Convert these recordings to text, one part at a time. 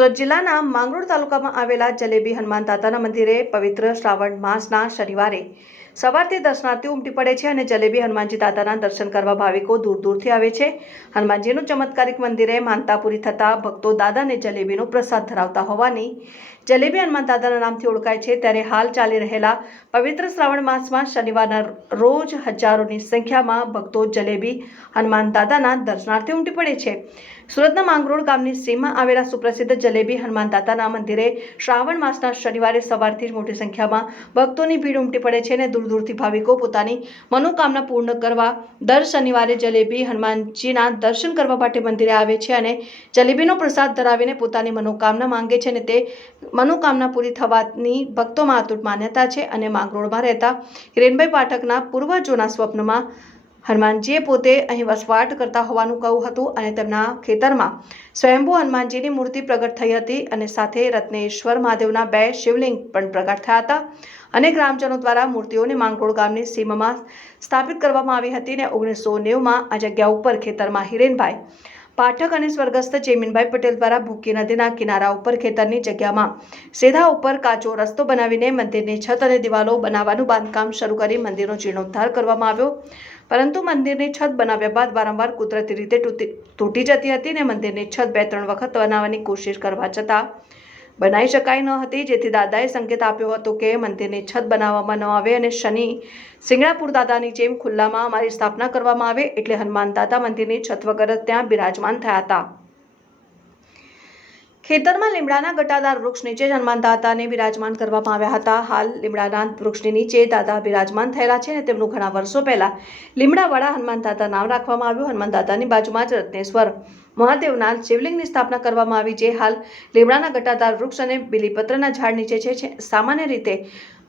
સુરત જિલ્લાના માંગરોળ તાલુકામાં આવેલા જલેબી હનુમાન દાદાના મંદિરે પવિત્ર શ્રાવણ માસના શનિવારે સવારથી દર્શનાર્થીઓ ઉમટી પડે છે અને જલેબી હનુમાનજી દાદાના દર્શન કરવા ભાવિકો દૂર દૂરથી આવે છે। હનુમાનજીનું ચમત્કારિક મંદિરે માનતા પૂરી થતા ભક્તો દાદાને જલેબીનો પ્રસાદ ધરાવતા હોવાની જલેબી હનુમાન દાદાના નામથી ઓળખાય છે। ત્યારે હાલ ચાલી રહેલા પવિત્ર શ્રાવણ માસમાં શનિવારના રોજ હજારોની સંખ્યામાં ભક્તો જલેબી હનુમાન દાદાના દર્શનાર્થે ઉમટી પડે છે। સુરતના માંગરોળ ગામની સીમમાં આવેલા સુપ્રસિદ્ધ જલેબી હનુમાન દાદાના મંદિરે શ્રાવણ માસના શનિવારે સવારથી જ મોટી સંખ્યામાં ભક્તોની ભીડ ઉમટી પડે છે અને દૂર દૂરથી ભાવિકો પોતાની મનોકામના પૂર્ણ કરવા દર શનિવારે જલેબી હનુમાનજીના દર્શન કરવા માટે મંદિરે આવે છે અને જલેબીનો પ્રસાદ ધરાવીને પોતાની મનોકામના માંગે છે અને તે મનોકામના પૂરી થવાની ભક્તોમાં અતૂટ માન્યતા છે। અને માંગરોળમાં રહેતા હિરેનભાઈ પાઠકના પૂર્વજોના સ્વપ્નમાં હનુમાનજીએ પોતે અહીં વસવાટ કરતા હોવાનું કહ્યું હતું અને તેમના ખેતરમાં સ્વયંભૂ હનુમાનજીની મૂર્તિ પ્રગટ થઈ હતી અને સાથે રત્નેશ્વર મહાદેવના 2 શિવલિંગ પણ પ્રગટ થયા હતા અને ગ્રામજનો દ્વારા મૂર્તિઓને માંગરોળ ગામની સીમમાં સ્થાપિત કરવામાં આવી હતી અને 1990માં આ જગ્યા ઉપર ખેતરમાં હિરેનભાઈ પાઠક અને સ્વર્ગસ્થ જયમીનભાઈ પટેલ દ્વારા ભૂકી નદીના કિનારા ઉપર ખેતરની જગ્યામાં સીધા ઉપર કાચો રસ્તો બનાવીને મંદિરની છત અને દિવાલો બનાવવાનું બાંધકામ શરૂ કરી મંદિરનો જીર્ણોદ્ધાર કરવામાં આવ્યો, પરંતુ મંદિરની છત બનાવ્યા બાદ વારંવાર કુદરતી રીતે તૂટી જતી હતી અને મંદિરની છત 2-3 વખત બનાવવાની કોશિશ કરવા છતાં બનાવી શકાઈ ન હતી, જેથી દાદાએ સંકેત આપ્યો હતો કે મંદિરની છત બનાવવામાં ન આવે અને શનિ સિંગણાપુર દાદાની જેમ ખુલ્લામાં અમારી સ્થાપના કરવામાં આવે। એટલે હનુમાન દાદા મંદિરની છત વગર ત્યાં બિરાજમાન થયા હતા। ખેતરમાં લીમડાના ઘટાદાર વૃક્ષ નીચે જ હનુમાન દાદાને બિરાજમાન કરવામાં આવ્યા હતા। હાલ લીમડાના વૃક્ષની નીચે દાદા બિરાજમાન થયેલા છે અને તેમનું ઘણા વર્ષો પહેલા લીમડાવાળા હનુમાન દાદા નામ રાખવામાં આવ્યું। હનુમાન દાદાની બાજુમાં જ રત્નેશ્વર મહાદેવના શિવલિંગની સ્થાપના કરવામાં આવી, જે હાલ લીમડાના ઘટાદાર વૃક્ષ અને બીલીપત્રના ઝાડ નીચે છે। સામાન્ય રીતે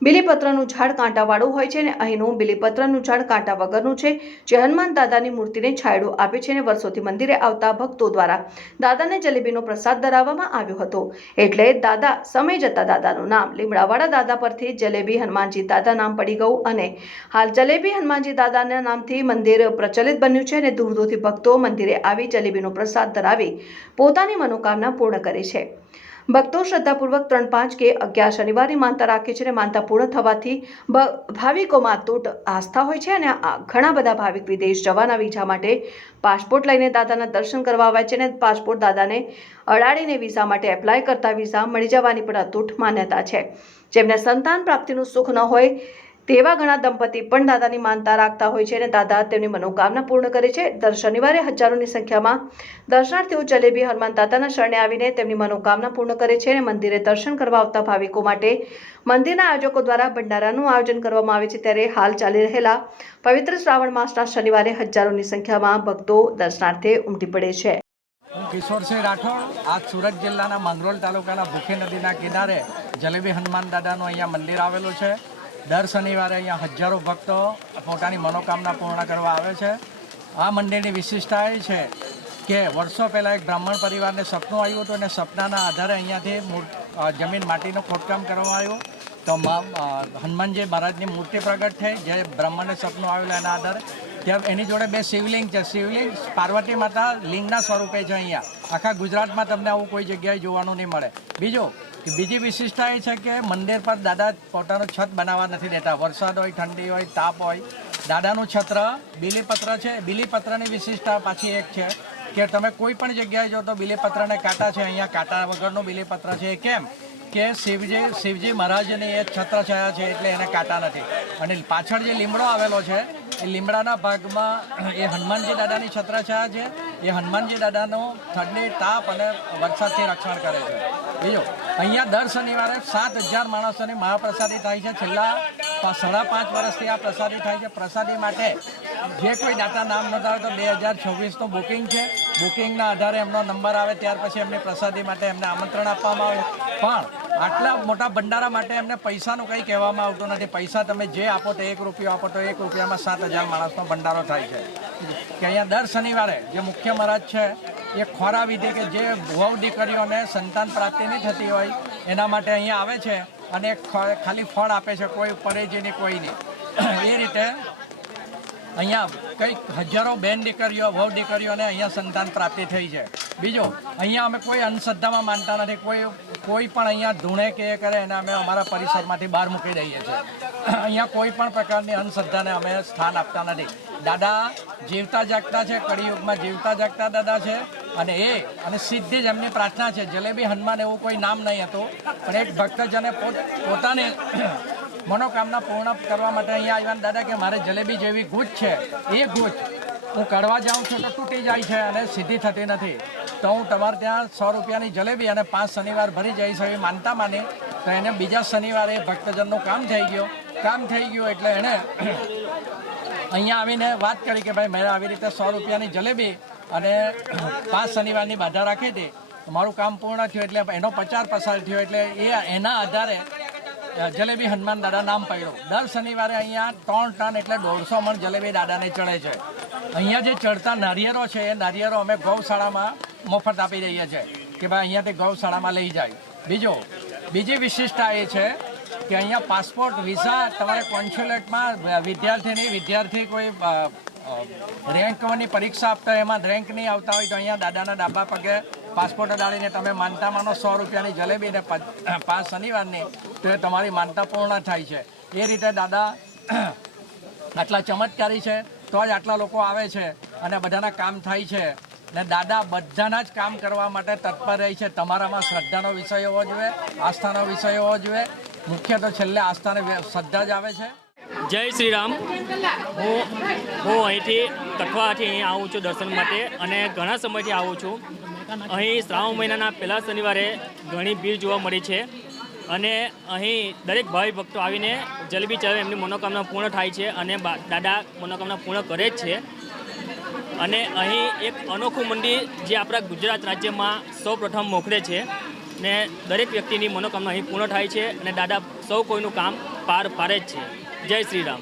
બીલીપત્રનું ઝાડ કાંટાવાળું હોય છે અને અહીંનું બીલીપત્રનું ઝાડ કાંટા વગરનું છે, જે હનુમાન દાદાની મૂર્તિને છાંયડો આપે છે અને વર્ષોથી મંદિરે આવતા ભક્તો દ્વારા દાદાને જલેબીનો પ્રસાદ ધરાવવામાં આવ્યો હતો। એટલે દાદા સમય જતા દાદાનું નામ લીમડાવાળા દાદા પરથી જલેબી હનુમાનજી દાદા નામ પડી ગયું અને હાલ જલેબી હનુમાનજી દાદાના નામથી મંદિર પ્રચલિત બન્યું છે અને દૂર દૂરથી ભક્તો મંદિરે આવી જલેબીનો પ્રસાદ ધરાવી પોતાની મનોકામના પૂર્ણ કરે છે। ભક્તો શ્રદ્ધાપૂર્વક 3, 5 કે 11 શનિવારની માનતા રાખે છે અને માનતા પૂર્ણ થવાથી ભાવિકોમાં અતૂટ આસ્થા હોય છે અને ઘણા બધા ભાવિક વિદેશ જવાના વિઝા માટે પાસપોર્ટ લઈને દાદાના દર્શન કરવા આવે છે અને પાસપોર્ટ દાદાને અડાડીને વિઝા માટે એપ્લાય કરતા વિઝા મળી જવાની પણ અતૂટ માન્યતા છે। જેમને સંતાન પ્રાપ્તિનું સુખ ન હોય તેવા ઘણા દંપતી પણ દાદાની માનતા રાખતા હોય છે અને દાદા તેમની મનોકામના પૂર્ણ કરે છે। દર શનિવારે હજારોની સંખ્યામાં દર્શનાર્થીઓ જલેબી હનુમાન દાદાના શરણે આવીને તેમની મનોકામના પૂર્ણ કરે છે અને મંદિરે દર્શન કરવા આવતા ભાવિકો માટે મંદિરના આયોજકો દ્વારા ભંડારાનું આયોજન કરવામાં આવે છે। ત્યારે હાલ ચાલી રહેલા પવિત્ર શ્રાવણ માસના શનિવારે હજારોની સંખ્યામાં ભક્તો દર્શનાર્થે ઉમટી પડે છે। હું કિશોરસિંહ રાઠોડ આજ સુરત જિલ્લાના માંગરોળ તાલુકાના ભૂખી નદીના કિનારે જલેબી હનુમાન દાદાનું અહીંયા મંદિર આવેલું છે। દર શનિવારે અહીંયા હજારો ભક્તો પોતાની મનોકામના પૂર્ણ કરવા આવે છે। આ મંદિરની વિશિષ્ટતા એ છે કે વર્ષો પહેલાં એક બ્રાહ્મણ પરિવારને સપનું આવ્યું હતું અને સપનાના આધારે અહીંયાથી જમીન માટીનું ખોદકામ કરવામાં આવ્યું તો હનુમાનજી મહારાજની મૂર્તિ પ્રગટ થઈ, જે બ્રાહ્મણને સપનું આવેલું એના આધારે ત્યાં એની જોડે 2 શિવલિંગ છે। શિવલિંગ પાર્વતી માતા લિંગના સ્વરૂપે છે। અહીંયા આખા ગુજરાતમાં તમને આવું કોઈ જગ્યાએ જોવાનું નહીં મળે। બીજી વિશિષ્ટતા એ છે કે મંદિર પર દાદા પોતાનું છત બનાવવા નથી દેતા। વરસાદ હોય, ઠંડી હોય, તાપ હોય, દાદાનું છત્ર બીલીપત્ર છે। બીલીપત્રની વિશિષ્ટતા પાછી એક છે કે તમે કોઈ પણ જગ્યાએ જો તો બીલીપત્રને કાંટા છે, અહીંયા કાંટા વગરનું બીલીપત્ર છે। કેમ કે શિવજી મહારાજની એ છત્ર છાયા છે એટલે એને કાંટા નથી। અને પાછળ જે લીમડો આવેલો છે એ લીમડાના ભાગમાં એ હનુમાનજી દાદાની છત્ર છાયા છે। એ હનુમાનજી દાદાનું ઠંડી, તાપ અને વરસાદથી રક્ષણ કરે છે। બીજું, અહીંયા દર શનિવારે 7000 માણસોની મહાપ્રસાદી થાય છે। છેલ્લા 5.5 વર્ષથી આ પ્રસાદી થાય છે। પ્રસાદી માટે જે કોઈ દાતા નામ નોંધાવે તો 2026નું બુકિંગ છે। બુકિંગના આધારે એમનો નંબર આવે ત્યાર પછી એમની પ્રસાદી માટે એમને આમંત્રણ આપવામાં આવે। પણ આટલા મોટા ભંડારા માટે એમને પૈસાનું કંઈ કહેવામાં આવતું નથી। પૈસા તમે જે આપો તો 1 રૂપિયો આપો તો 1 રૂપિયામાં 7000 માણસનો ભંડારો થાય છે। કે અહીંયા દર શનિવારે જે મુખ્ય મહારાજ છે એ ખોરા વિધિ કે જે વહુ દીકરીઓને સંતાન પ્રાપ્તિ નહીં થતી હોય એના માટે અહીંયા આવે છે અને ખાલી ફળ આપે છે, કોઈ પરેજીની કોઈ નહીં। એ રીતે અહીંયા કંઈક હજારો બેન દીકરીઓ વહુ દીકરીઓને અહીંયા સંતાન પ્રાપ્તિ થઈ છે. બીજું, અહીંયા અમે કોઈ અંધશ્રદ્ધામાં માનતા નથી. કોઈ પણ અહીંયા ધૂણે કે એ કરે એને અમે અમારા પરિસરમાંથી બહાર મૂકી દઈએ છીએ. અહીંયા કોઈ પણ પ્રકારની અંધશ્રદ્ધાને અમે સ્થાન આપતા નથી. દાદા જીવતા જાગતા છે, કળિયુગમાં જીવતા જાગતા દાદા છે. અને સીધી જ એમની પ્રાર્થના છે. જલેબી હનુમાન એવું કોઈ નામ નહીં હતું, પણ એક ભક્તજને પોતાની મનોકામના પૂર્ણ કરવા માટે અહીંયા આવ્યા. દાદા કે મારે જલેબી જેવી ગૂંચ છે, એ ગૂંચ હું કાઢવા જાઉં છું તો તૂટી જાય છે અને સીધી થતી નથી. તો હું તમારે ત્યાં 100 રૂપિયાની જલેબી અને 5 શનિવાર ભરી જઈશ એવી માનતા માની. તો એને બીજા શનિવારે ભક્તજનનું કામ થઈ ગયું એટલે એણે અહીંયા આવીને વાત કરી કે ભાઈ મેં આવી રીતે 100 રૂપિયાની જલેબી અને 5 શનિવારની બાધા રાખી હતી, મારું કામ પૂર્ણ થયું એટલે એનો પ્રચાર પ્રસાર થયો. એટલે એના આધારે જલેબી હનુમાન દાદા નામ પડ્યું. દર શનિવારે અહીંયા 3 ટન એટલે 150 મણ જલેબી દાદાને ચડે છે. અહીંયા જે ચડતા નારિયેરો છે એ નારિયેરો અમે ગૌશાળામાં મફત આપી દઈએ છીએ કે ભાઈ અહીંયાથી ગૌશાળામાં લઈ જાય. બીજી વિશિષ્ટતા એ છે કે અહીંયા પાસપોર્ટ વિઝા તમારે કોન્સ્યુલેટમાં વિદ્યાર્થી કોઈ રેન્કની પરીક્ષા આપતા એમાં રેન્ક નહીં આવતા હોય તો અહીંયા દાદાના ડાબા પગે પાસપોર્ટ અડાડીને તમે માનતા માનો 100 રૂપિયાની જલેબી ને 5 શનિવારની તો એ તમારી માનતા પૂર્ણ થાય છે. એ રીતે દાદા આટલા ચમત્કારી છે તો જ આટલા લોકો આવે છે અને બધાના કામ થાય છે. ને દાદા બધાના જ કામ કરવા માટે તત્પર રહી છે. તમારામાં શ્રદ્ધાનો વિષય હોવો જોઈએ, આસ્થાનો વિષય હોવો જોઈએ. મુખ્ય તો છેલ્લે આસ્થાને શ્રદ્ધા જ આવે છે. જય શ્રી રામ. હું અહીંથી કઠવાથી અહીં આવું છું દર્શન માટે અને ઘણા સમયથી આવું છું. અહીં શ્રાવણ મહિનાના પહેલા શનિવારે ઘણી ભીડ જોવા મળી છે અને અહીં દરેક ભાવિ ભક્તો આવીને જલેબી ચડાવે એમની મનોકામના પૂર્ણ થાય છે અને દાદા મનોકામના પૂર્ણ કરે જ છે. અને અહીં એક અનોખું મંદિર જે આપણા ગુજરાત રાજ્યમાં સૌપ્રથમ મોખરે છે ને દરેક વ્યક્તિની મનોકામના અહીં પૂર્ણ થાય છે અને દાદા સૌ કોઈનું કામ પાર પાડે જ છે. જય શ્રી રામ.